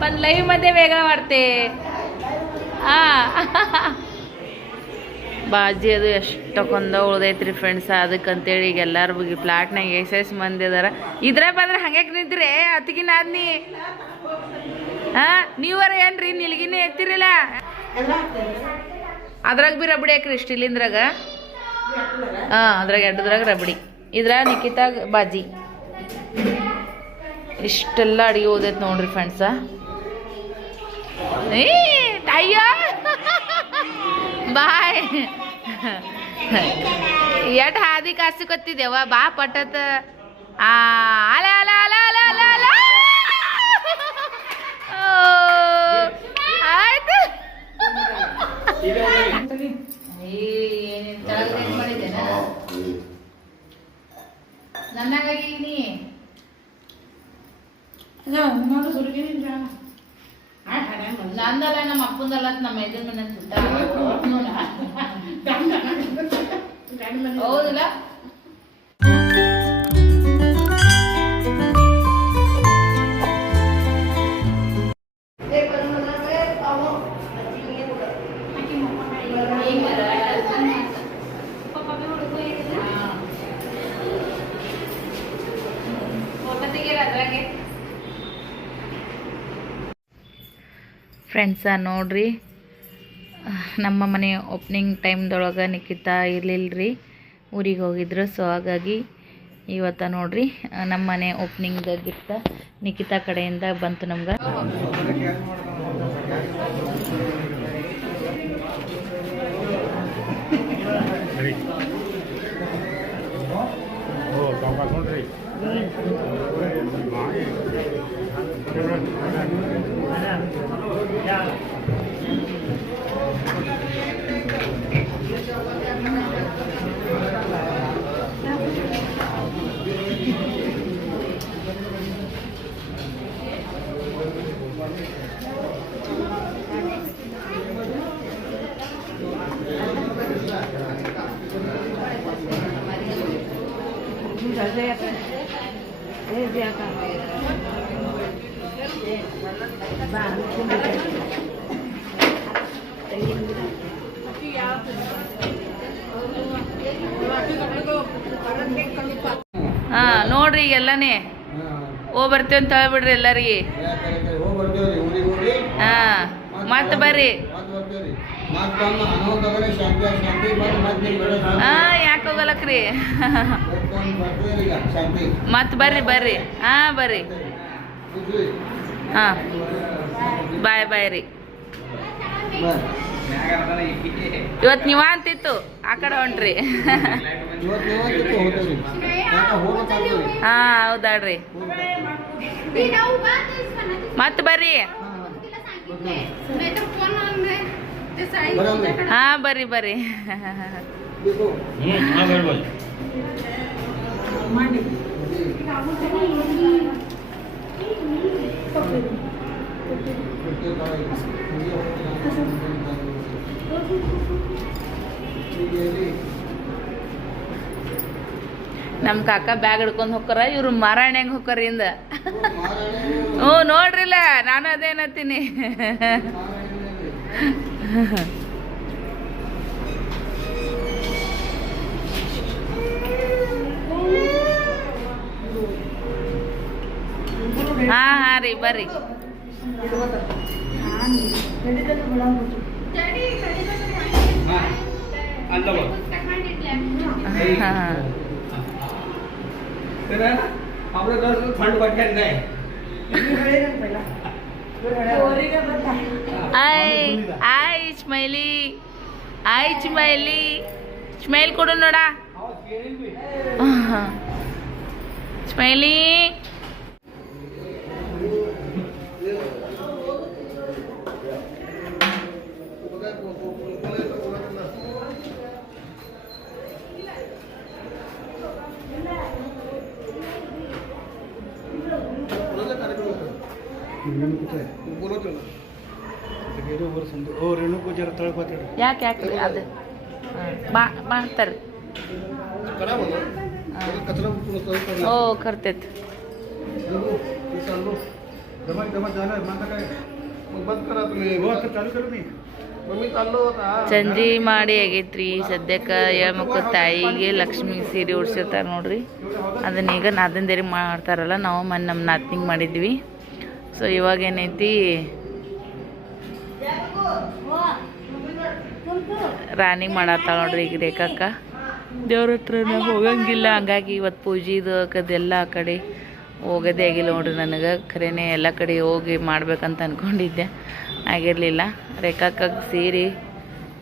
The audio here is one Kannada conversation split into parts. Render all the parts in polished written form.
पण लाईव्ह मध्ये वेगळं वाटते. ಬಾಜಿ ಅದು ಎಷ್ಟಕ್ಕೊಂದ ಉಳ್ದೈತ್ರಿ ಫ್ರೆಂಡ್ಸ್. ಅದಕ್ಕಂತೇಳಿ ಈಗ ಎಲ್ಲಾರು ಬಗ್ಗೆ ಫ್ಲಾಟ್ನಾಗ ಎಸ್ ಮಂದಿ ಅದಾರ. ಇದ್ರ ಬಂದ್ರೆ ಹಂಗ್ಯಾಕೆ ನಿಂತ್ರಿ ಅತ್ತಿಗಿನ ಆದ್ನಿ ನೀವರ ಏನ್ರಿ ನಿಲ್ಗಿನೇ ಎತ್ತಿರಲ್ಲ. ಅದ್ರಾಗ ಬಿ ರಬಡಿ ಹಾಕ್ರಿ ಸ್ಟೀಲಿಂದ್ರಾಗ. ಅದ್ರಾಗ ಎಡ್ಡದ್ರಾಗ ರಬಡಿ, ಇದ್ರ ನಿಖಿತಾಗ ಬಾಜಿ. ಇಷ್ಟೆಲ್ಲ ಅಡಿಗೆ ಓದೈತೆ ನೋಡ್ರಿ ಫ್ರೆಂಡ್ಸ. ಅಯ್ಯೋ ಬಾಯ್ ಎಟ್ ಹಾದಿ ಕಾಸಿಕೊತ್ತಿದ್ದೇವ ಬಾ ಪಟ್ಟತ್. ಅಲ ಅಲ ಅಲ ಅಲ ಅಲ ಅಲ ಆಯ್ತು. ನನ್ನಾಗಾಗಿ ನೀ ನಂದಲ್ಲ ನಮ್ಮ ಅಪ್ಪಂದಲ್ಲ ನಮ್ಮ ಎದುರು ಮನೆ ಹೌದಲ್ಲ. ಫ್ರೆಂಡ್ಸ ನೋಡ್ರಿ, ನಮ್ಮ ಮನೆ ಓಪ್ನಿಂಗ್ ಟೈಮ್ದೊಳಗೆ ನಿಖಿತಾ ಇರಲಿಲ್ಲರಿ, ಊರಿಗೆ ಹೋಗಿದ್ರು. ಸೊ ಹಾಗಾಗಿ ಇವತ್ತು ನೋಡ್ರಿ ನಮ್ಮ ಮನೆ ಓಪ್ನಿಂಗ್ದ ಗಿಫ್ಟ್ ನಿಖಿತಾ ಕಡೆಯಿಂದ ಬಂತು ನಮ್ಗೆ. ನೋಡ್ರಿ ಈಗೆಲ್ಲನೇ ಬರ್ತೀವಿ ಅಂತ ಹೇಳ್ಬಿಡ್ರಿ ಎಲ್ಲರಿಗೆ. ಮತ್ತೆ ಬರ್ರಿ. ಯಾಕೆ ಹೋಗಲಕ್ರಿ? ಮತ್ತೆ ಬರ್ರಿ ಬರ್ರಿ. ಬರ್ರಿ. ಬಾಯ್ ಬಾಯ್ ರೀ. ಇವತ್ತು ನೀವ ಅಂತಿತ್ತು ಆ ಕಡೆ ಹೊಂಟ್ರಿ. ಹೌದಾಡ್ರಿ. ಮತ್ ಬರ್ರಿ. ಬರ್ರಿ ಬರ್ರಿ. ನಮ್ಮ ಕಾಕ ಬ್ಯಾಗ್ ಹಿಡ್ಕೊಂಡು ಹೋಗ್ತಾರ, ಇವ್ರು ಮಾರಾಯಣ ಹೆಂಗ್ ಹೋಗ್ತಾರ ಇಂದ. ನೋಡ್ರಿಲ್ಲ, ನಾನು ಅದೇನತ್ತೀನಿ. ರೀ ಬರ್ರಿ. ಸ್ಮೈಲಿ ಸ್ಮೈಲಿ ಸ್ಮೈಲ್ ಕೊಡು ನೋಡ. ಸ್ಮೈಲಿ ಯಾಕೆ ಯಾಕೆ ಅದು ಮಾಡ್ತಾರೆ. ಓ ಕರ್ತೈತಿ. ಸಂಜೆ ಮಾಡಿ ಆಗೈತ್ರಿ. ಸದ್ಯಕ್ಕೆ ಹೇಳ್ಮಕ್ಕ ತಾಯಿಗೆ ಲಕ್ಷ್ಮಿ ಸೀರೆ ಉಡ್ಸಿರ್ತಾರೆ ನೋಡ್ರಿ. ಅದನ್ನ ಈಗ ನಾದನ್ ಮಾಡ್ತಾರಲ್ಲ, ನಾವು ನಮ್ಮ ನಾದ್ನಿಗೆ ಮಾಡಿದ್ವಿ. ಸೊ ಇವಾಗ ಏನೈತಿ, ರಾಣಿ ಮಾಡತ್ತಾಳ ನೋಡ್ರಿ ಈಗ ರೇಖಕ್ಕ. ದೇವ್ರ ಹತ್ರ ಹೋಗಂಗಿಲ್ಲ, ಹಂಗಾಗಿ ಇವತ್ತು ಪೂಜೆದು ಅದೆಲ್ಲ ಆ ಕಡೆ ಹೋಗೋದೇ ಆಗಿಲ್ಲ ನೋಡ್ರಿ. ನನಗೆ ಖರೇನೆ ಎಲ್ಲ ಕಡೆ ಹೋಗಿ ಮಾಡ್ಬೇಕಂತ ಅಂದ್ಕೊಂಡಿದ್ದೆ, ಆಗಿರಲಿಲ್ಲ. ರೇಖಕ್ಕ ಸೀರೆ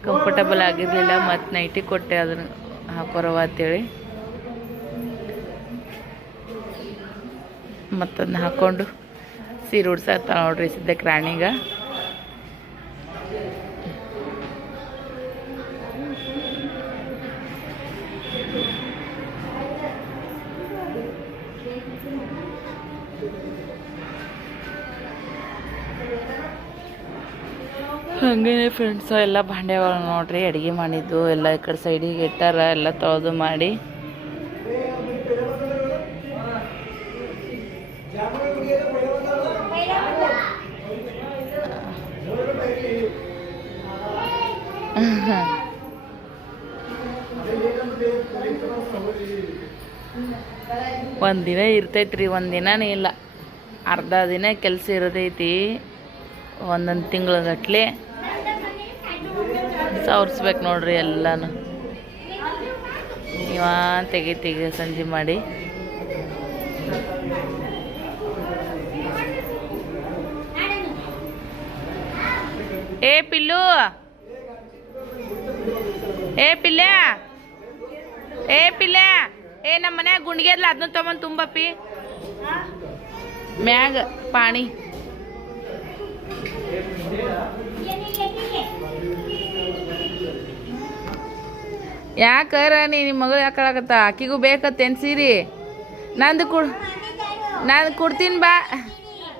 ಕಂಫರ್ಟಬಲ್ ಆಗಿರಲಿಲ್ಲ, ಮತ್ತು ನೈಟಿ ಕೊಟ್ಟೆ ಅದನ್ನು ಹಾಕೋರವ ಅಂತೇಳಿ. ಮತ್ತದನ್ನ ಹಾಕ್ಕೊಂಡು ಸೀರೆ ಉಡ್ಸಾಕ್ತಾಳೆ ನೋಡ್ರಿ ಸದ್ಯಕ್ಕೆ ರಾಣಿಗ. ಹಂಗೇನೆ ಫ್ರೆಂಡ್ಸ್, ಎಲ್ಲ ಭಾಂಡೆಗಳು ನೋಡ್ರಿ ಅಡುಗೆ ಮಾಡಿದ್ದು ಎಲ್ಲ ಈ ಕಡೆ ಸೈಡಿಗೆ ಇಟ್ಟಾರ, ಎಲ್ಲ ತೊಳೆದು ಮಾಡಿ. ಒಂದಿನ ಇರ್ತೈತ್ರಿ, ಒಂದಿನನೇ ಇಲ್ಲ, ಅರ್ಧ ದಿನ ಕೆಲಸ ಇರೋದೈತಿ. ಒಂದೊಂದು ತಿಂಗಳಗಟ್ಲೆ ಸವರ್ಸ್ಬೇಕು ನೋಡ್ರಿ ಎಲ್ಲಾನು. ಇವ ತೆಗಿತೀಗ ಸಂಜೆ ಮಾಡಿ. ಏ ಪಿಲ್ಲು, ಏ ಪಿಲ್ಲೆ, ಏ ಪಿಲ್ಲೆ, ಏ ನಮ್ಮ ಮನ್ಯಾಗ ಗುಂಡಿಗೆ ಅಲ್ಲ, ಅದನ್ನ ತೊಗೊಂಡು ತುಂಬಪ್ಪಿ ಮ್ಯಾಗ ಪಾಣಿ. ಯಾಕರ ನಿಮ್ಮ ಮಗಳು ಯಾಕಳಕತ್ತ? ಆಕಿಗೂ ಬೇಕತ್ತೇನು ಸೀರೆ? ನಂದು ಕೊಡ್ತೀನಿ ಬಾ,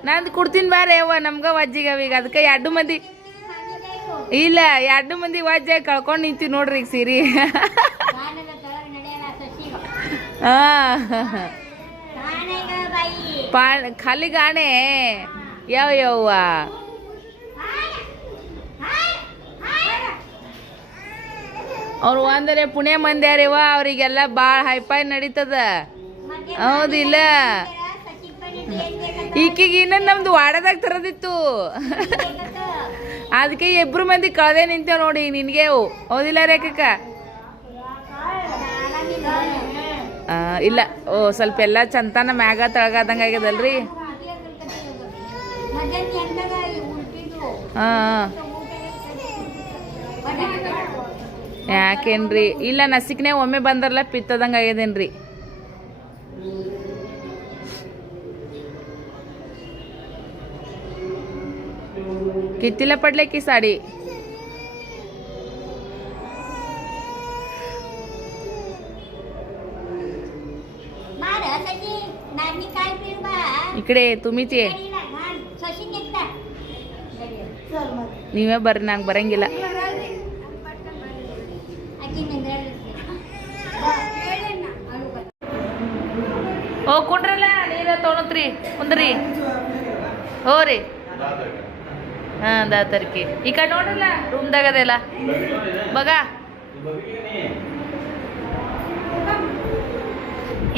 ನಂದು ಕೊಡ್ತೀನಿ ಬಾ ರೇ ಅವ್ವ, ನಮ್ಗೆ ವಜ್ಜಿಗೆ ಅವೀಗ. ಅದಕ್ಕೆ 2 ಮಂದಿ ಇಲ್ಲ, 2 ಮಂದಿ ವಜ್ಜಾಗಿ ಕಳ್ಕೊಂಡು ನಿಂತೀವಿ ನೋಡ್ರಿ ಈಗ ಸೀರೆ. ಖಾಲಿ ಗಾಣೆ ಯವ್ವ. ಅವ್ರು ಅಂದರೆ ಪುಣೆ ಮಂದ್ಯಾರಿವ, ಅವರಿಗೆಲ್ಲ ಭಾಳ ಹೈಫೈ ನಡೀತದ, ಹೌದಿಲ್ಲ? ಈಕಿಗೆ ಇನ್ನೊಂದು ನಮ್ದು ವಾಡದಾಗ ತರೋದಿತ್ತು, ಅದಕ್ಕೆ 2 ಮಂದಿ ಕಳ್ದೆ ನಿಂತೇವ್ ನೋಡಿ ನಿನಗೆ, ಹೌದಿಲ್ಲ ರೇಖಕ್ಕ? ಇಲ್ಲ, ಓ ಸ್ವಲ್ಪ ಎಲ್ಲ ಚಂತನ ಮ್ಯಾಗ ತಳಗಾದಂಗೆ ಆಗ್ಯದಲ್ರಿ. ಹಾಂ, ಯಾಕೇನ್ರಿ? ಇಲ್ಲ, ನಸಿಕ್ನೇ ಒಮ್ಮೆ ಬಂದಾರಲ್ಲ ಪಿತ್ತದಂಗೆ ಆಗ್ಯದೇನ್ರಿ. कितीला पडले की साडी? इकडे तुम्हीच ये, ನೀವೇ ಬರ್ರಿ, ನಂಗೆ ಬರಂಗಿಲ್ಲ. ಓ ಕುಂಡ್ರಲ್ಲ, ನೀರ ತೊಗೊಳತ್ರಿ, ಕುಂದ್ರಿ, ಹೋ ರೀ. ಹಾಂ, ದಾತರ್ಕಿ ಈ ಕಡೆ ನೋಡ್ರಲ್ಲ, ರೂಮ್ದಾಗ ಅದೆಲ್ಲ ಬಗ.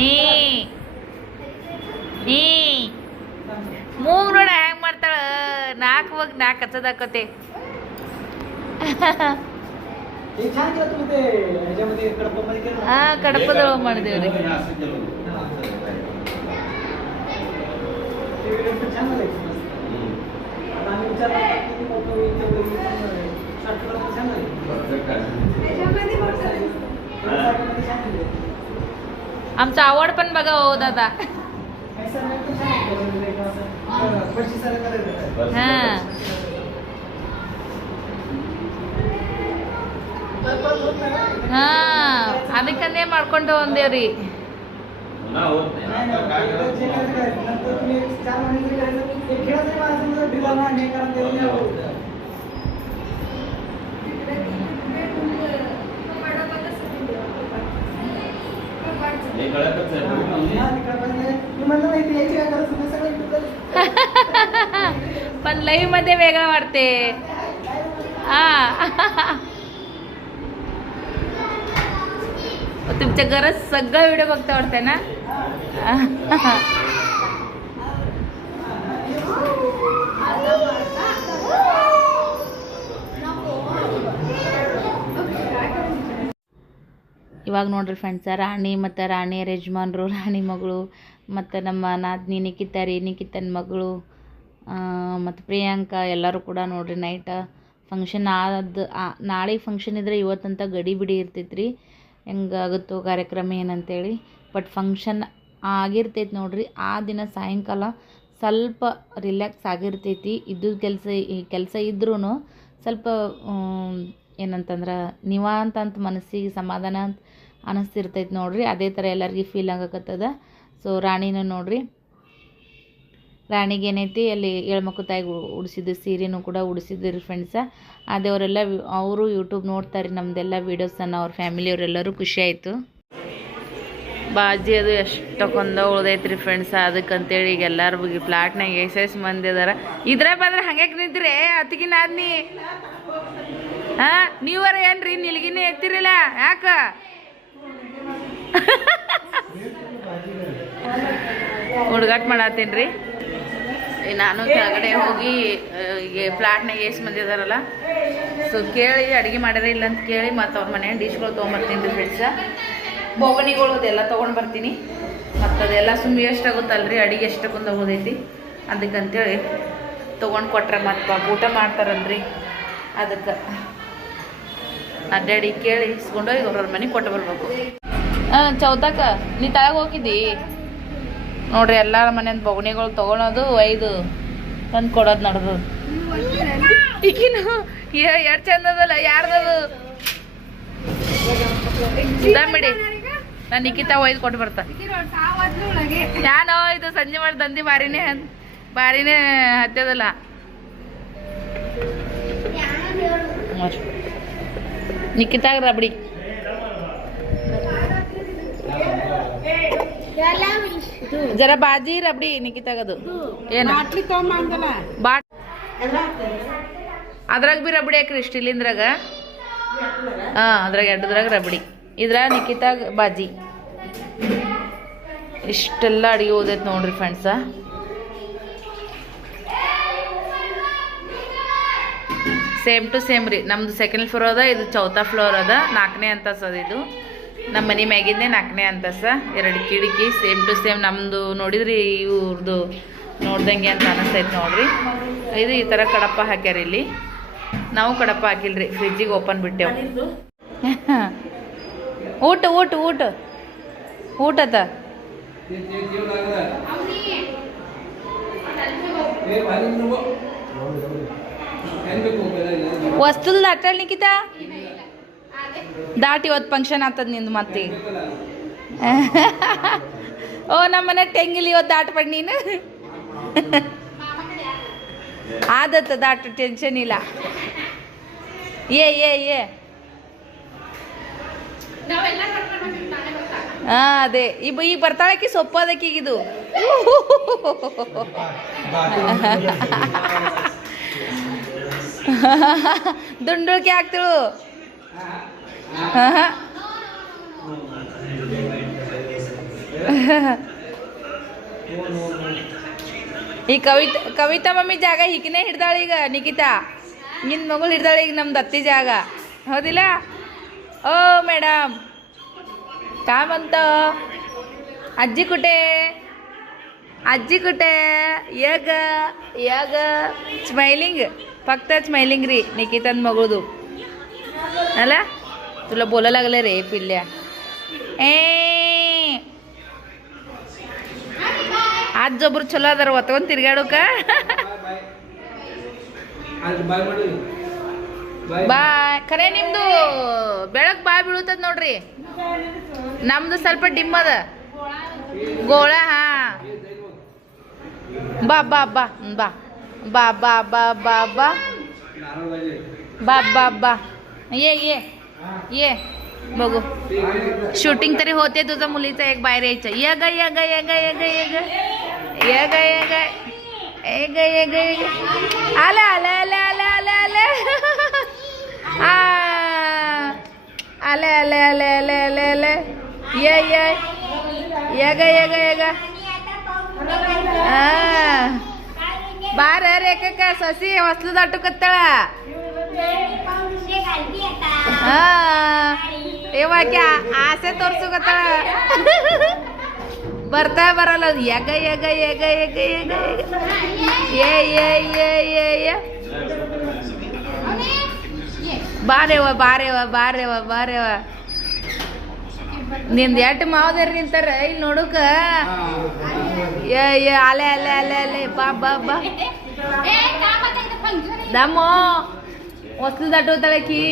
ಈ ಮೂಗ್ ನೋಡ ಹೆಂಗ್ ಮಾಡ್ತಾಳ, 4 ಹಚ್ಚದಾಕತೆ. ಹಾಂ, ಕಡಪದೊಳಗೆ ಮಾಡಿದೇವ್ರಿ. आमचा आवड पण बघा हो दादा. हां, ಹಾಂ, ಅದಕ್ಕಂದೇ ಮಾಡ್ಕೊಂಡು ಬಂದೇವ್ರಿ. पण लाईव्ह मध्ये वेगळं वाटते. तुमच्या घरात सगळं व्हिडिओ बघता वाटतंय ना. ಇವಾಗ ನೋಡ್ರಿ ಫ್ರೆಂಡ್ಸ, ರಾಣಿ ಮತ್ತು ರಾಣಿಯರ ಯಜಮಾನ್ರು, ರಾಣಿ ಮಗಳು ಮತ್ತು ನಮ್ಮ ನಾದಿನಿ ನಿಖಿತನ ಮಗಳು ಮತ್ತು ಪ್ರಿಯಾಂಕಾ ಎಲ್ಲರೂ ಕೂಡ ನೋಡ್ರಿ ನೈಟ್ ಫಂಕ್ಷನ್ ನಾಳೆ ಫಂಕ್ಷನ್ ಇದ್ರೆ ಇವತ್ತಂತ ಗಡಿ ಬಿಡಿ ಇರ್ತೈತ್ರಿ. ಹೆಂಗಾಗುತ್ತೋ ಕಾರ್ಯಕ್ರಮ ಏನಂತೇಳಿ, ಬಟ್ ಫಂಕ್ಷನ್ ಆಗಿರ್ತೈತಿ ನೋಡ್ರಿ. ಆ ದಿನ ಸಾಯಂಕಾಲ ಸ್ವಲ್ಪ ರಿಲ್ಯಾಕ್ಸ್ ಆಗಿರ್ತೈತಿ. ಕೆಲಸ ಇದ್ರೂ ಸ್ವಲ್ಪ ಏನಂತಂದ್ರೆ ನಿವಾಂತ ಮನಸ್ಸಿಗೆ ಸಮಾಧಾನ ಅಂತ ಅನ್ನಿಸ್ತಿರ್ತೈತಿ ನೋಡ್ರಿ. ಅದೇ ಥರ ಎಲ್ಲರಿಗೂ ಫೀಲ್ ಆಗಕತ್ತದ. ಸೊ ರಾಣಿನೂ ನೋಡ್ರಿ, ರಾಣಿಗೆ ಏನೈತಿ ಅಲ್ಲಿ ಎಳ್ಮಕ್ಕು ತಾಯಿಗೆ ಉಡಿಸಿದ್ದು ಸೀರೆನೂ ಕೂಡ ಉಡಿಸಿದ್ರಿ ಫ್ರೆಂಡ್ಸ. ಅದೇವರೆಲ್ಲ ಅವರು ಯೂಟ್ಯೂಬ್ ನೋಡ್ತಾರೆ ನಮ್ಮದೆಲ್ಲ ವೀಡಿಯೋಸನ್ನು, ಅವ್ರ ಫ್ಯಾಮಿಲಿಯವರೆಲ್ಲರೂ ಖುಷಿ ಆಯಿತು. ಬಾಜಿ ಅದು ಎಷ್ಟಕ್ಕೊಂದ ಉಳ್ದೈತ್ರಿ ಫ್ರೆಂಡ್ಸ. ಅದಕ್ಕಂತೇಳಿ ಈಗ ಎಲ್ಲರೂ ಈ ಫ್ಲಾಟ್ನಾಗ ಎಷ್ಟೆಷ್ಟು ಮಂದಿ ಅದಾರ. ಇದ್ರೆ ಬಂದ್ರೆ ಹಂಗೆ ನಿಂತ್ರೆ ಅತ್ತಿಗಿನ ಆದ್ನಿ ನೀವರ ಏನ್ರಿ ನಿಲ್ಗಿನೇ ಎತ್ತಿರಿಲ್ಲ ಯಾಕ? ಹುಡುಗಾಟ ಮಾಡತ್ತೀನಿ ರೀ ನಾನು. ಕೆಳಗಡೆ ಹೋಗಿ ಈಗ ಫ್ಲಾಟ್ನಾಗ ಎಷ್ಟು ಮಂದಿ ಅದಾರಲ್ಲ, ಸೊ ಕೇಳಿ ಅಡುಗೆ ಮಾಡ್ಯಾರ ಇಲ್ಲ ಅಂತ ಕೇಳಿ ಮತ್ತು ಅವ್ರ ಮನೆ ಡಿಶ್ಗಳು ತೊಗೊಂಬರ್ತೀನಿ ರೀ ಫ್ರೆಂಡ್ಸ. ಬೋಗಣಿಗಳು ಅದೆಲ್ಲ ತೊಗೊಂಡು ಬರ್ತೀನಿ. ಮತ್ತು ಅದೆಲ್ಲ ಸುಮ್ಮನೆ ಎಷ್ಟಾಗುತ್ತಲ್ರಿ, ಅಡುಗೆ ಎಷ್ಟಕ್ಕೊಂದು ಹೋಗೈತಿ. ಅದಕ್ಕಂತೇಳಿ ತೊಗೊಂಡು ಕೊಟ್ರೆ ಮತ್ತು ಊಟ ಮಾಡ್ತಾರಲ್ರಿ, ಅದಕ್ಕೆ ಅಡ್ಡಾಡಿ ಕೇಳಿ ಇಸ್ಕೊಂಡೋಗಿ ಅವ್ರವ್ರ ಮನೆಗೆ ಕೊಟ್ಟು ಬರ್ಬೇಕು. ಚೌತಾಕ ನೀ ತಳಗೆ ಹೋಗಿದ್ದಿ ನೋಡ್ರಿ. ಎಲ್ಲರ ಮನೆಯಿಂದ ಬೊಗಣಿಗಳು ತೊಗೊಳೋದು ಒಯ್ದು ತಂದು ಕೊಡೋದು ನಡೆದು. ಈಗಿನ ಎರಡು ಚಂದ ಅದಲ್ಲ, ಯಾರ್ದದು ಬಿಡಿ. ನಾನು ನಿಖಿತ ಒಯ್ದು ಕೊಟ್ಟು ಬರ್ತಾ. ನಾನು ಇದು ಸಂಜೆ ಮಾಡಿ ದಂಧಿ ಬಾರಿನೇ ಹತ್ತದಲ್ಲ. ನಿಖಿತಾಗ ರಬಡಿ ಜರ ಬಾಜಿ ರಬಡಿ ನಿಖಿತಾಗದು ಏನು ಬಾಟ್ ಅದ್ರಾಗ ಬಿ ರಬಡಿ ಹಾಕ್ರಿ ಸ್ಟೀಲಿಂದ್ರಾಗ. ಅದ್ರಾಗ ಎರಡದ್ರಾಗ ರಬಡಿ, ಇದ್ರಾಗ ನಿಖಿತಾಗ ಬಾಜಿ. ಇಷ್ಟೆಲ್ಲ ಅಡುಗೆ ಓದೈತೆ ನೋಡ್ರಿ ಫ್ರೆಂಡ್ಸ. ಸೇಮ್ ಟು ಸೇಮ್ ರೀ. ನಮ್ಮದು ಸೆಕೆಂಡ್ ಫ್ಲೋರ್ ಅದ, ಇದು ಚೌಥಾ ಫ್ಲೋರ್ ಅದ. 4ನೇ ಅಂತಸ ಅದು. ಇದು ನಮ್ಮ ಮನೆ ಮ್ಯಾಗಿಂದೇ 4ನೇ ಅಂತಸ. 2 ಕಿಟಕಿ ಸೇಮ್ ಟು ಸೇಮ್. ನಮ್ಮದು ನೋಡಿದ್ರಿ ಇವ್ರದ್ದು ನೋಡ್ದಂಗೆ ಅಂತ ಅನಿಸ್ತೈತೆ ನೋಡ್ರಿ. ಇದು ಈ ಥರ ಕಡಪ ಹಾಕ್ಯಾರ ಇಲ್ಲಿ. ನಾವು ಕಡಪ ಹಾಕಿಲ್ರಿ, ಫ್ರಿಜ್ಜಿಗೆ ಓಪನ್ ಬಿಟ್ಟೆವು. ಊಟ ಊಟ ಊಟ ಊಟದ ವಸ್ತುಲ್ ದಾಟಲ್ ನಿಖಿತ ದಾಟಿ ಇವತ್ತು ಫಂಕ್ಷನ್ ಆಗ್ತದ ನಿಂದು ಮತ್ತೆ. ಓ ನಮ್ಮನೆ ಟೆಂಗಿಲಿ ಇವತ್ತು ದಾಟ್ಬೇಡ ನೀನು. ಆದತ್ತ ದಾಟ, ಟೆನ್ಷನ್ ಇಲ್ಲ. ಏ ಅದೇ ಈ ಬರ್ತಾಳಕಿ ಸೊಪ್ಪದಕ್ಕಿಗಿದು. ದುಂಡುಳ್ಕೆ ಹಾಕ್ತಿಳು. ಈ ಕವಿತಾ ಮಮ್ಮಿ ಜಾಗ ಹಿಕ್ಕಿನೇ ಹಿಡ್ದಾಳ ಈಗ ನಿಖಿತಾ. ನಿನ್ನ ಮಗಳು ಹಿಡ್ದಾಳ ಈಗ ನಮ್ದು ಅತ್ತಿ ಜಾಗ, ಹೌದಿಲ್ಲ? ಓ ಮೇಡಮ್ ಕಾಮಂತ ಅಜ್ಜಿ कुठे ಯಗ ಸ್ಮೈಲಿಂಗ್ फक्त स्माइलिंग ರೀ ನಿಖಿತನ ಮಗಳದು ಅಲ್ಲ. तुला बोला लागले रे पिल्ल्या. आज जबर ಚಲೋ ಅದಾರ ಒತ್ಕೊಂಡು ತಿರ್ಗಾಡೋಕ. ಬಾಯ್. ಖರೆ ನಿಮ್ದು ಬೆಳಗ್ಗೆ ಬಾಯ್ ಬೀಳುತ್ತದ ನೋಡ್ರಿ, ನಮ್ದು ಸ್ವಲ್ಪ ಡಿಮ್ ಅದ ಗೋಳ. ಬಾ ಬಾ ಬಾ ಬಾ बा बा बा बा बा बा बा बा ये बघू. शूटिंग तरी होते तुझं मुलीचं. एक बाहेर यायचं. ये ग ಹೇಗ ಹೇಗ ಹೇಗ ಅಲ ಅಲ ಅಲ ಅಲ ಅಲ ಅಲ ಅಲೆ ಅಲೆ ಅಲೆ ಅಲೆ ಅಲೆ ಅಲೆ ಏಗ ಏಗ ಏಗ ಬಾರ ರೇಖಕ್ಕ ಸಸಿ ಹೊಸ್ಲು ದಟ್ಟುಕತ್ತಾಳ ಇವಾಕೆ ಆಸೆ ತೋರ್ಸುಕತ್ತಾಳ ಬರ್ತಾ ಬರಲ್ಲ ಎಗ ಎಗ ಎಗ ಎಗ ಎಗ ಎಗ ಬಾರೇವ ಬಾರೇವ ಬಾರೇವ ಬಾರೇವ ನಿಂದ ಎಟ್ಟು ಮಾವದಾರ ನಿಂತಾರ ಇಲ್ಲಿ ನೋಡುಕ ಅಲೆ ಅಲೆ ಅಲೆ ಅಲೆ ಬಾ ಬಾ ಬಾ ದಮ್ಮ ಹೊಸ್ಲು ದಟ್ಟೋತಾಳಕಿ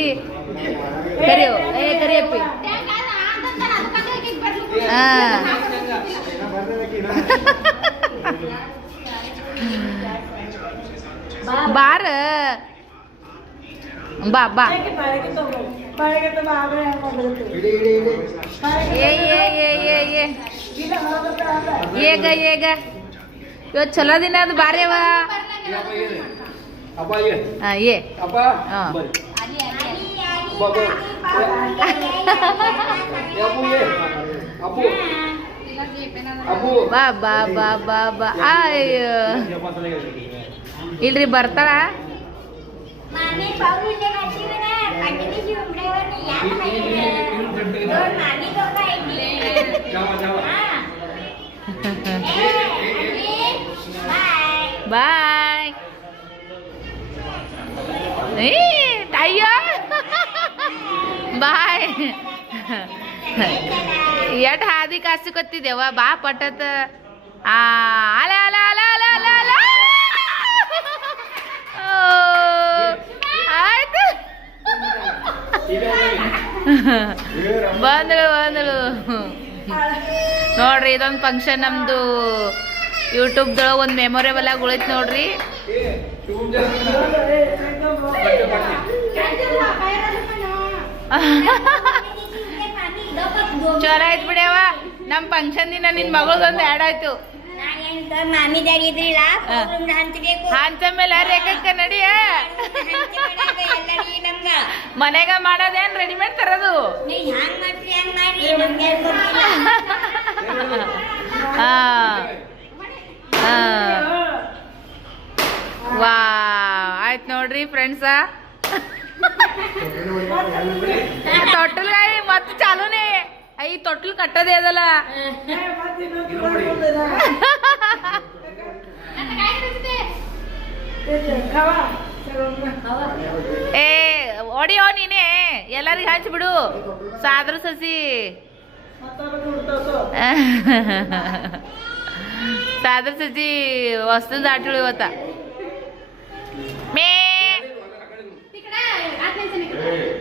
ಕರಿಯೋ ಕರಿಯಪ್ಪಿ ಬಾರ ಬಾ ಬಾ ಏಗ ಏಗ ಇವತ್ತು ಚಲೋ ದಿನ ಅದು ಬಾರ್ಯವ ಏ ಬಾ ಬಾ ಬಾ ಬಾ ಬಾ ಅಯ್ಯೋ ಇಲ್ರಿ ಬರ್ತಾಳ ಬಾಯ್ ಅಯ್ಯೋ ಬಾಯ್ ಎಟ್ ಹಾದಿ ಕಾಸಿಕೊತ್ತಿದ್ದೇವ ಬಾ ಪಟ್ಟತ್ ಅಲ ಅಲ ಅಲ ಅಲ ಅಲ ಅಲ ಆಯ್ತು ಬಂದಳು ಬಂದಳು ನೋಡ್ರಿ ಇದೊಂದು ಫಂಕ್ಷನ್ ನಮ್ದು ಯೂಟ್ಯೂಬ್ದೊಳಗೆ ಒಂದು ಮೆಮೊರೇಬಲ್ ಆಗಿ ಉಳಿತು ನೋಡ್ರಿ ಚಲೋ ಆಯ್ತು ಬಿಡ್ಯವ ನಮ್ಮ ಫಂಕ್ಷನ್ ದಿನ ನಿನ್ ಮಗಳದೊಂದು ಆ್ಯಡ್ ಆಯ್ತು ಹಂಚ ಮೇಲೆ ರೇಖಕ್ಕ ನಡಿಯ ಮನೆಗ ಮಾಡೋದೇನ್ ರೆಡಿಮೇಡ್ ತರೋದು ವಾ ಆಯ್ತು ನೋಡ್ರಿ ಫ್ರೆಂಡ್ಸ ತೊಟ್ಟಲ್ ಮತ್ತೆ ಚಾಲೂನೇ ಐ ತೊಟ್ಟಲ್ ಕಟ್ಟದೇ ಅದಲ್ಲ ಏ ಹೊಡಿಯೋ ನೀನೇ ಎಲ್ಲರಿಗೂ ಹಂಚ್ಬಿಡು ಸಾದ್ರ ಸಸಿ ಸಾದ್ರ ಸಸಿ ವಸ್ತು ದಾಟಳು ಇವತ್ತ ಮೇ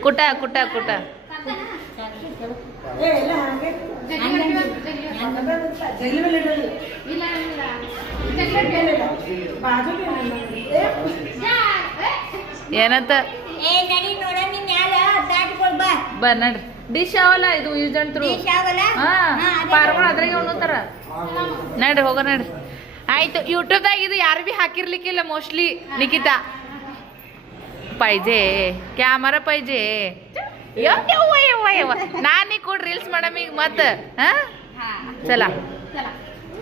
ಕುಟ ಕುಟ ಕುಟ ಏನಂತ ಬಾ ನಡ್ರಿ ಡಿಶ್ ಅವಲ್ಲ ಇದು ಯೂಸ್ ಅಂಡ್ ಥ್ರೂ ಪಾರ್ಗಳು ಅದ್ರಾಗೆ ಉಣ್ಣುತ್ತಾರ ನಡ್ರಿ ಹೋಗ ನಡ್ರಿ ಆಯ್ತು ಯೂಟ್ಯೂಬ್ದಾಗ ಇದು ಯಾರು ಭೀ ಹಾಕಿರ್ಲಿಕ್ಕಿಲ್ಲ ಮೋಸ್ಟ್ಲಿ ನಿಖಿತಾ ಪಾಯ್ಜೆ ಕ್ಯಾಮರಾ ಪಾಯ್ಜೆ ನಾನೀಗ ಕೂಡ ರೀಲ್ಸ್ ಮಾಡಮ್ ಈಗ ಮತ್ತೆ ಚಲ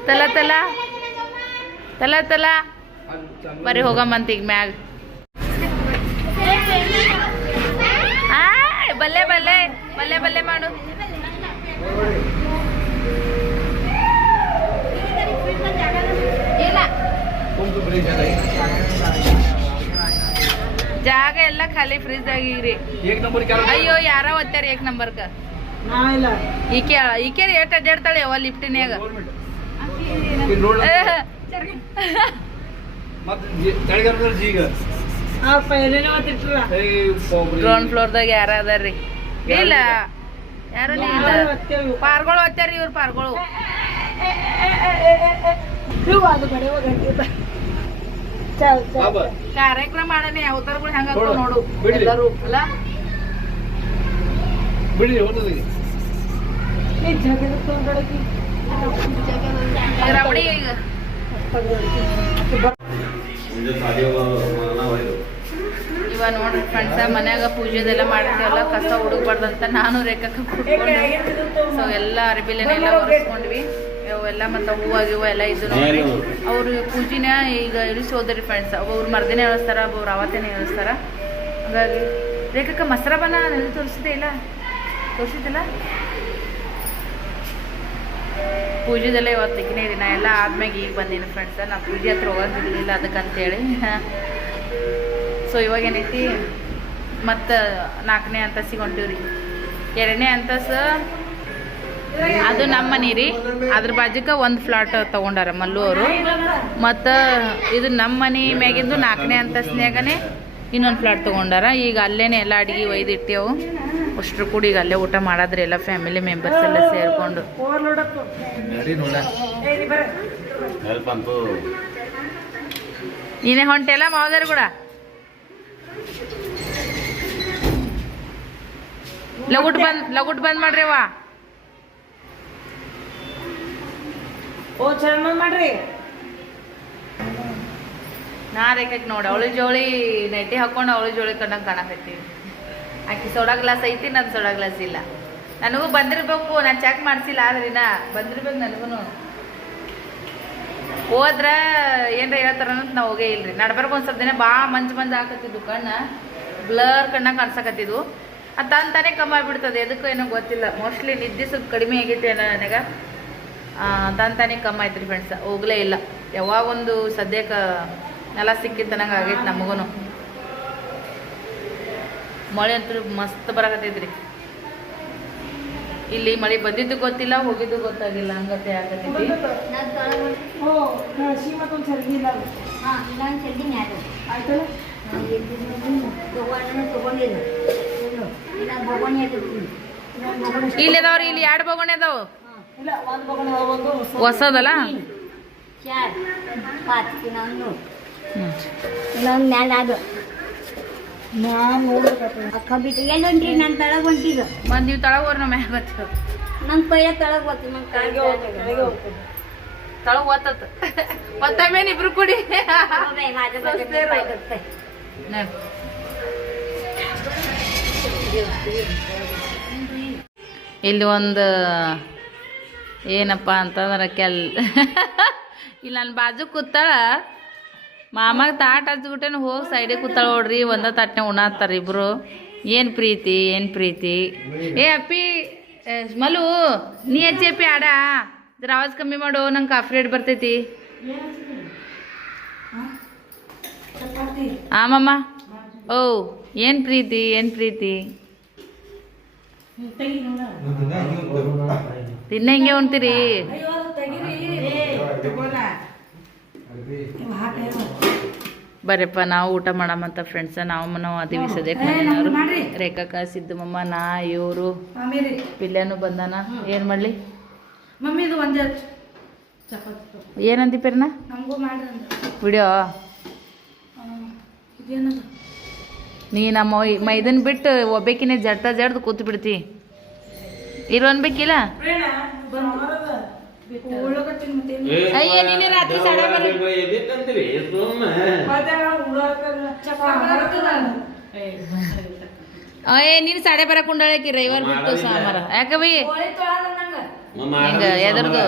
ತಲ ತಲ ತಲ ತಲ ಬರೀ ಹೋಗಮ್ಮಂತ ಈಗ ಮ್ಯಾಗ ಬಲ್ಲೆ ಬಲ್ಲೆ ಬಲ್ಲೆ ಬಲ್ಲೆ ಮಾಡು ಇಲ್ಲ ಜಾಗ ಎಲ್ಲ ಖಾಲಿ ಫ್ರಿಜ್ ಆಗಿರಿ ಅಯ್ಯೋ ಯಾರ ಒತ್ತಾರ ಏಕ್ ನಂಬರ್ಕ ಈಕೆ ಏಟ್ ಅಡ್ಡಾಡ್ತಾಳೆ ಯಾವ ಲಿಫ್ಟಿನ್ಯಾಗ ಗ್ರೌಂಡ್ ಫ್ಲೋರ್ದಾಗ ಯಾರ ಅದಾರ್ರಿ ಇಲ್ಲ ಯಾರು ಪಾರ್ಗಳು ಒತ್ತಾರಿ ಇವ್ರು ಪಾರ್ಗಳು ಕಾರ್ಯಕ್ರಮ ಮಾಡೋಣ ಅವತಾರಗಳು ಹೆಂಗ ನೋಡು ಎಲ್ಲರೂ ಅಲ್ಲ ರಬಡಿ ಈಗ ಇವಾಗ ನೋಡ್ರಿ ಫ್ರೆಂಡ್ಸ ಮನ್ಯಾಗ ಪೂಜೆದೆಲ್ಲ ಮಾಡಿರ್ತೀವಲ್ಲ ಕಸ ಹುಡುಕ್ಬಾರ್ದಂತ ನಾನು ರೇಖಕ್ಕೆ ಕುಟ್ಕೊಂಡು ಸೊ ಎಲ್ಲ ಅರ್ಬಿಲೆನೆಲ್ಲ ಒರೆಸ್ಕೊಂಡ್ವಿ ಅವೆಲ್ಲ ಮತ್ತು ಹೂವಾಗಿವು ಎಲ್ಲ ಇದ್ದು ನೋಡಿ ಅವರು ಪೂಜಿನ ಈಗ ಇಳಿಸಿ ಹೋದ್ರಿ ಫ್ರೆಂಡ್ಸ್ ಒಬ್ಬೊಬ್ರು ಮರ್ದಿನೇ ಇಳಿಸ್ತಾರ ಒಬ್ಬೊಬ್ರು ಅವತ್ತೇನೆ ಇಳಿಸ್ತಾರ ಹಾಗಾಗಿ ರೇಖಕ್ಕ ಮಸರಬನ ನೆಲೆ ತೋರಿಸಿದೆ ಇಲ್ಲ ತೋರಿಸಿದ್ದಿಲ್ಲ ಪೂಜೆದೆಲ್ಲ ಇವತ್ತಿಗಿನೇ ದಿನ ಎಲ್ಲ ಆದ್ಮ್ಯಾಗ ಈಗ ಬಂದೀನಿ ಫ್ರೆಂಡ್ಸ ನಾ ಪೂಜೆ ಹತ್ರ ಹೋಗೋದಿರಲಿಲ್ಲ ಅದಕ್ಕಂತೇಳಿ ಸೊ ಇವಾಗ ಏನೈತಿ ಮತ್ತು 4ನೇ ಅಂತಸ್ತಿಗೆ ಹೊಂಟೀವ್ರಿ 2ನೇ ಅಂತಸ್ತು ಅದು ನಮ್ಮ ಮನೆ ರೀ ಅದ್ರ ಬಾಜುಕ ಒಂದು ಫ್ಲಾಟ್ ತೊಗೊಂಡಾರ ಮಲ್ಲು ಅವರು ಮತ್ತು ಇದು ನಮ್ಮ ಮನೆ ಮ್ಯಾಗಿಂದು 4ನೇ ಅಂತಸ್ತಿನಾಗನೇ ಇನ್ನೊಂದು ಫ್ಲಾಟ್ ತೊಗೊಂಡಾರ ಈಗ ಅಲ್ಲೇನೆ ಎಲ್ಲ ಅಡುಗೆ ಒಯ್ದಿಟ್ಟೆವು ಅಷ್ಟ್ರು ಕೂಡ ಈಗ ಅಲ್ಲೇ ಊಟ ಮಾಡೋದ್ರಿ ಎಲ್ಲ ಫ್ಯಾಮಿಲಿ ಮೆಂಬರ್ಸ್ ಎಲ್ಲ ಸೇರಿಕೊಂಡು ನೀನೇ ಹೊಂಟೆಲ್ಲ ಮಾವದಾರ ಕೂಡ ಲಗುಟ್ ಬಂದ್ ಮಾಡ್ರಿ ವಾ ಮಾಡ್ರಿ ನಾ ರೇಖಕ್ಕೆ ನೋಡಿ ಅವಳಿ ಜೋಳಿ ನೈಟಿ ಹಾಕೊಂಡು ಅವಳಿ ಜೋಳಿ ಕಂಡಂಗೆ ಕಾಣಕತ್ತೀವಿ ಆಕಿ ಸೋಡಾ ಗ್ಲಾಸ್ ಐತಿ ನನ್ನ ಸೋಡಾ ಗ್ಲಾಸ್ ಇಲ್ಲ ನನಗೂ ಬಂದಿರ್ಬೇಕು ನಾನು ಚೆಕ್ ಮಾಡಿಸಿಲ್ಲ ಆದ್ರೆ ದಿನ ಬಂದಿರ್ಬೇಕು ನನಗೂ ಹೋದ್ರ ಏನ್ರ ಹೇಳ್ತಾರ ಅಂತ ನಾವು ಹೋಗೇ ಇಲ್ರಿ ನಡ್ಬರ್ಬೇಕು ಒಂದು ಸ್ವಲ್ಪ ದಿನ ಭಾಳ ಮಂಜು ಹಾಕತ್ತಿದ್ದು ಕಣ್ಣು ಬ್ಲರ್ ಕಣ್ಣಾಗ ಕಾಣಿಸಕತ್ತಿದ್ವು ಅದು ತಾನೇ ಕಮ್ಮಿ ಆಗಿಬಿಡ್ತದೆ ಎದಕ್ಕೂ ಏನೋ ಗೊತ್ತಿಲ್ಲ ಮೋಸ್ಟ್ಲಿ ನಿದ್ದೆ ಸ್ವಲ್ಪ ಕಡಿಮೆ ಆಗೈತಿ ಏನೋ ನನಗೆ ತಾನೇ ಕಮ್ಮಿ ಆಯ್ತು ರೀ ಫ್ರೆಂಡ್ಸ್ ಹೋಗಲೇ ಇಲ್ಲ ಯಾವಾಗೊಂದು ಸದ್ಯಕ್ಕೆ ನೆಲ ಸಿಕ್ಕಿತ್ತು ನಂಗೆ ಆಗೈತೆ ನಮಗೂ ಮಳೆ ಅಂತೂ ಮಸ್ತ್ ಬರಕತ್ತೈತ್ರಿ ಇಲ್ಲಿ ಮಳೆ ಬಂದಿದ್ದು ಗೊತ್ತಿಲ್ಲ ಹೋಗಿದ್ದು ಗೊತ್ತಾಗಿಲ್ಲ ಹಂಗತೆ ಆಗತೈತಿ ಇಲ್ಲಿ ಅದಾವ್ರಿ ಇಲ್ಲಿ 2 ಬೊಗಣೆ ಅದಾವ ಹೊಸದಲ್ಲ ಇನ್ನೊಂದು ಮ್ಯಾಲ ಅದು ಎಲ್ಲೊಂದ್ರಿ ನಾನು ತಳಗ ಹೊಂಟಿದ್ದು ಮತ್ತು ನೀವು ತಳಗ ಹೋರಿ ನಮ್ಮ ಮ್ಯಾಗ ಬರ್ತೀವಿ ನಂಗೆ ಪೈಲ ತಳಗ ಹೋಗ್ತೀನಿ ನಂಗೆ ತಳಗ ಓದ್ತತ್ ಮತ್ತಮೇನ್ ಇಬ್ರು ಕೂಡಿ ಇಲ್ಲಿ ಒಂದು ಏನಪ್ಪ ಅಂತಂದ್ರೆ ಇಲ್ಲಿ ನನ್ನ ಬಾಜು ಕೂತಾಳ ಮಾಮಾಗ ತಾಟ್ ಹಚ್ಬಿಟ್ಟೇನು ಹೋಗಿ ಸೈಡಿಗೆ ಕೂತಾಳ ನೋಡ್ರಿ ಒಂದ ತಟ್ಟನೆ ಉಣ್ಣಾತ್ತಾರ ಇಬ್ರು ಏನು ಪ್ರೀತಿ ಏ ಅಪ್ಪಿ ಮಲು ನೀ ಹಚ್ಚಿ ಅಪ್ಪಿ ಆಡ ಜರ ಆವಾಜ್ ಕಮ್ಮಿ ಮಾಡು ನಂಗೆ ಕಾಫಿ ರೇಟ್ ಬರ್ತೈತಿ ಆಮಮ್ಮ ಓ ಏನು ಪ್ರೀತಿ ತಿನ್ನ ಹಿಂಗೆ ಉಣ್ತೀರಿ ಬರ್ರಪ್ಪ ನಾವು ಊಟ ಮಾಡಮಂತ ಫ್ರೆಂಡ್ಸ ನಾವು ಅದೀವಿ ಸದ್ಯಕ್ಕೆ ರೇಖಾಕ ಸಿದ್ದಮ್ಮ ನಾ ಇವರು ಪಿಲ್ಯಾನು ಬಂದಾನ ಏನು ಮಾಡಲಿ ಏನಂದಿ ಪೇರ್ನ ವಿಡಿಯೋ ನೀ ನಮ್ಮ ಮೈದನ್ ಬಿಟ್ಟು ಒಬ್ಬೇಕಿನೇ ಜಡ್ದು ಕೂತು ಬಿಡ್ತಿ ಇರು ಅನ್ಬೇಕಿಲ್ಲ ಅಯ್ಯ ನೀನೇ ರಾತ್ರಿ ನೀನು ಸಾಡೆ ಬರಕ್ ಉಂಡಾಳಕಿ ರವಿವಾರ ಬಿಟ್ಟು ಸೋಮವಾರ ಯಾಕವಿ ಹಿಂಗ ಎದರ್ದು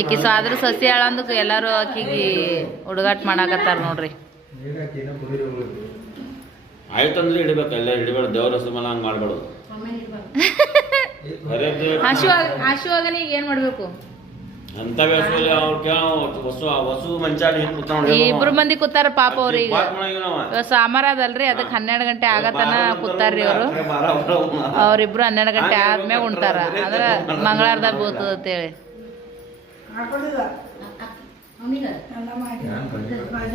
ಈಕಿ ಸಾದ್ರ ಸಸಿ ಹೇಳಂದಕ್ಕೆ ಎಲ್ಲಾರು ಆಕಿಗೆ ಹುಡುಗಾಟ ಮಾಡಾಕತ್ತಾರ ನೋಡ್ರಿ ಆಯ್ತಂದ್ರೆ ಹಿಡಿಬೇಕು ಎಲ್ಲ ಹಿಡಿಬೇಡ ದೇವ್ರ ಹೆಸರು ಹಂಗೆ ಮಾಡ್ಬೇಡು ಆಶು ಆಗನ ಈಗ ಏನ್ ಮಾಡ್ಬೇಕು ಅಂತ ಹೊಸ ಮಂಚ ಇಬ್ರು ಮಂದಿ ಕೂತಾರ ಪಾಪ ಅವ್ರಿಗೆ ಸಾಮಾರ ಅದಲ್ರಿ ಅದಕ್ಕೆ 12 ಗಂಟೆ ಆಗತನ ಕೂತಾರ್ರಿ ಅವರು ಅವ್ರಿಬ್ರು 12 ಗಂಟೆ ಆದ್ಮ್ಯಾಗ ಉಣ್ತಾರ ಅಂದ್ರ ಮಂಗಳಾರದಾಗ ಬೀಳ್ತದ ಅಂತೇಳಿ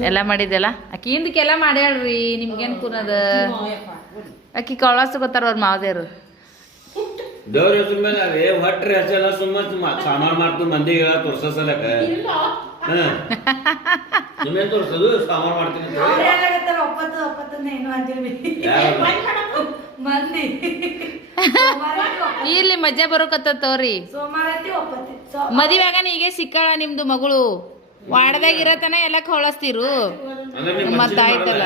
ಎಲ್ಲ ಮಾಡಿದ್ದೆಲ್ಲ ಆಕಿ ಹಿಂದಕ್ಕೆಲ್ಲ ಮಾಡ್ಯಾಳ್ರಿ ನಿಮ್ಗೇನು ಕೂನದ ಆಕಿ ಕವಳಾಸ ಗೊತ್ತಾರ ಅವ್ರ ಮಾವದೇವ್ರು ದೇವ್ರ ಹೆಸರು ಮೇಲೆ ಅವೇ ಹೊಟ್ರಿ ಹಚ್ಚಲ್ಲ ಸುಮ್ಮ ಸಾಮಾನು ಮಾಡ್ತು ಮಂದಿಗೆ ಹೇಳ ತೋರ್ಸಲಕ ನಿಮ್ಮೇನ್ ತೋರ್ಸೋದು ಸಾಮಾನು ಮಾಡ್ತೀನಿ ಇಲ್ಲಿ ಮಜಾ ಬರೋಕತ್ತವ್ರಿ ಮದುವೆಯಾಗ ಈಗ ಸಿಕ್ಕಾಳ ನಿಮ್ದು ಮಗಳು ವಾಡದಾಗ ಇರತನ ಎಲ್ಲ ಹೊಳಸ್ತಿರು ಮತ್ತ ಆಯ್ತಲ್ಲ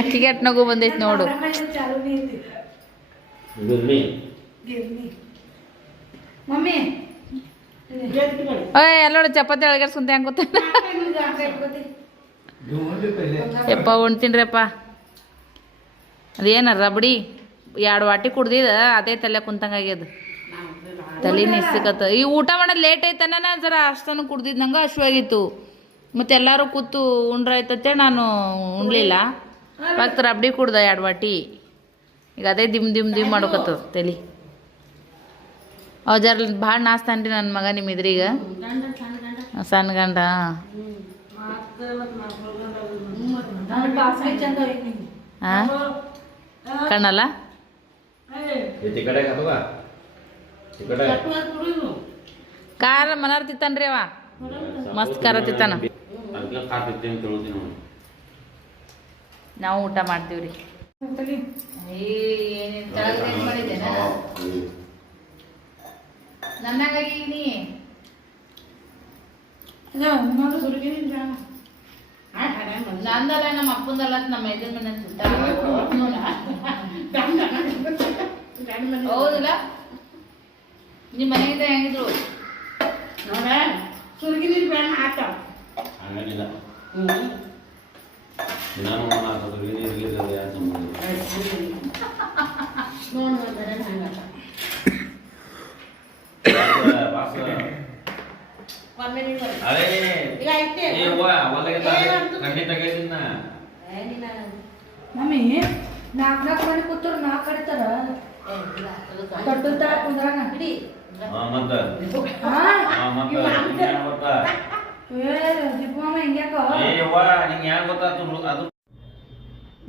ಅಕ್ಕಿಗೆ ಅಟ್ ನಗು ಬಂದೈತಿ ನೋಡು ಎಲ್ಲೋಡು ಚಪಾತಿ ಅಳಗರ್ಸ್ಕೊಂತ ಹೆಂಗ್ ಗೊತ್ತ ಯಪ್ಪ ಉಣ್ತೀನ್ರಿಯಪ್ಪ ಅದೇನ ರಬಡಿ 2 ವಾಟಿ ಕುಡ್ದಿದ ಅದೇ ತಲೆ ಕುಂತಂಗಾಗ್ಯದ ತಲೆ ನಿಸ್ಸಿಕತ್ತ ಈ ಊಟ ಮಾಡೋದು ಲೇಟ್ ಐತನ ನಾ ಜರ ಅಷ್ಟನ್ನು ಕುಡ್ದಿದ್ದು ನಂಗೆ ಹಶ್ವಾಗಿತ್ತು ಮತ್ತು ಎಲ್ಲರೂ ಕೂತು ಉಂಡ್ರಾಯ್ತತೆ ನಾನು ಉಣ್ಲಿಲ್ಲ ಮತ್ತು ರಬಡಿ ಕುಡ್ದ 2 ವಾಟಿ ಈಗ ಅದೇ ದಿಮ್ ಮಾಡ್ಕೊತದ ತಲೆ ಅವ ಜರ ಭಾಳ ನಾಸ್ತಾನ್ರಿ ನನ್ನ ಮಗ ನಿಮ್ಮ ಇದ್ರೀಗ ಸಣ್ಣ ಗಂಡ ಹಾಂ ಕಣ್ಣಲ್ಲ ಖಾರ ಮನಾರ್ ತಿತ್ತಾನ್ರಿ ಅವ ಮಸ್ತ್ ಖಾರ ತಿತ್ತಾನ ನಾವು ಊಟ ಮಾಡ್ತೀವ್ರಿ ನನ್ನಾಗಾಗಿ ನೀ ನಂದಲ್ಲ ನಮ್ಮ ಅಪ್ಪಂದಲ್ಲ ನಮ್ಮ ಎದುರು ಮನೆ ಸುತ್ತ ಹೌದಿಲ್ಲ ನಿಮ್ಮ ಮನೆಯಿಂದ ಹೆಂಗಿದ್ರು ನೋಡ ಸುರ್ಗಿ ನೀರು ಬೇಡ ಹಾಕ ಹಂಗೇನಿಲ್ಲ ನಾನು ಮಮ್ಮಿ 4 ಮಂದಿ ಕೂತರು 4 ಕಡಿತಾರ ತೊಟ್ಟು ತರ ಕುಂದ್ರಾಗ ಹಿಡಿ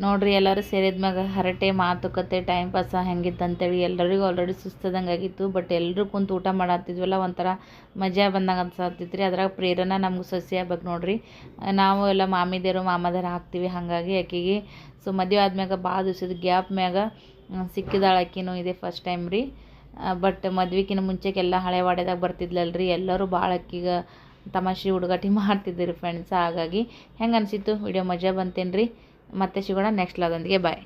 ನೋಡ್ರಿ ಎಲ್ಲರೂ ಸೇರಿದ್ಮ್ಯಾಗ ಹರಟೆ ಮಾತುಕತೆ ಟೈಮ್ ಪಾಸ ಹೆಂಗಿತ್ತು ಅಂತೇಳಿ ಎಲ್ಲರಿಗೂ ಆಲ್ರೆಡಿ ಸುಸ್ತದಂಗೆ ಆಗಿತ್ತು ಬಟ್ ಎಲ್ಲರೂ ಕುಂತು ಊಟ ಮಾಡತ್ತಿದ್ವಲ್ಲ ಒಂಥರ ಮಜಾ ಬಂದಂಗೆ ಅನ್ಸತ್ತಿತ್ತು ರೀ ಅದ್ರಾಗ ಪ್ರೇರಣಾ ನಮ್ಗೆ ಸೊಸೆ ಆಗ್ಬೇಕು ನೋಡ್ರಿ ನಾವು ಎಲ್ಲ ಮಾಮಿದೇರು ಮಾಮದೇರು ಹಾಕ್ತೀವಿ ಹಾಗಾಗಿ ಆಕಿಗೆ ಸೊ ಮದುವೆ ಆದ್ಮ್ಯಾಗ ಭಾಳ ದಿವ್ಸದ ಗ್ಯಾಪ್ ಮ್ಯಾಗ ಸಿಕ್ಕಿದಾಳ ಆಕಿನೂ ಇದೆ ಫಸ್ಟ್ ಟೈಮ್ ರೀ ಬಟ್ ಮದ್ವೆಕಿನ್ನ ಮುಂಚೆಗೆಲ್ಲ ಹಳೆ ವಾಡ್ಯದಾಗ ಬರ್ತಿದ್ಲಲ್ರಿ ಎಲ್ಲರೂ ಭಾಳ ಆಕಿಗೆ ತಮಾಷೆ ಹುಡುಗಾಟಿ ಮಾಡ್ತಿದ್ದೀರಿ ಫ್ರೆಂಡ್ಸ್ ಹಾಗಾಗಿ ಹೆಂಗೆ ಅನಿಸಿತ್ತು ವಿಡಿಯೋ ಮಜಾ ಬಂತೇನ್ರಿ ಮತ್ತೆ ಸಿಗೋಣ ನೆಕ್ಸ್ಟ್ ಲಾಗೊಂದಿಗೆ ಬಾಯ್